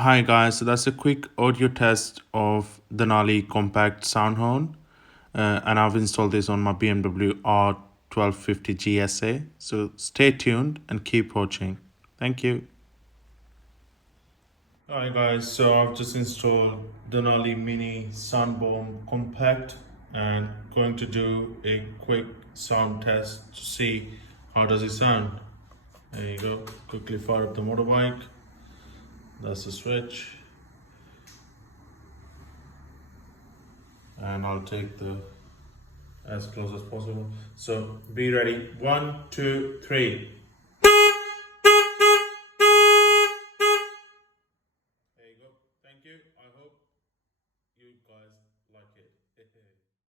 Hi guys, so that's a quick audio test of Denali compact sound horn, and I've installed this on my BMW R1250 GSA. So stay tuned and keep watching. Thank you. Hi guys, so I've just installed Denali Mini SoundBomb compact and going to do a quick sound test to see how does it sound. There you go. Quickly fire up the motorbike. That's the switch. And I'll take the as close as possible. So be ready. 1, 2, 3.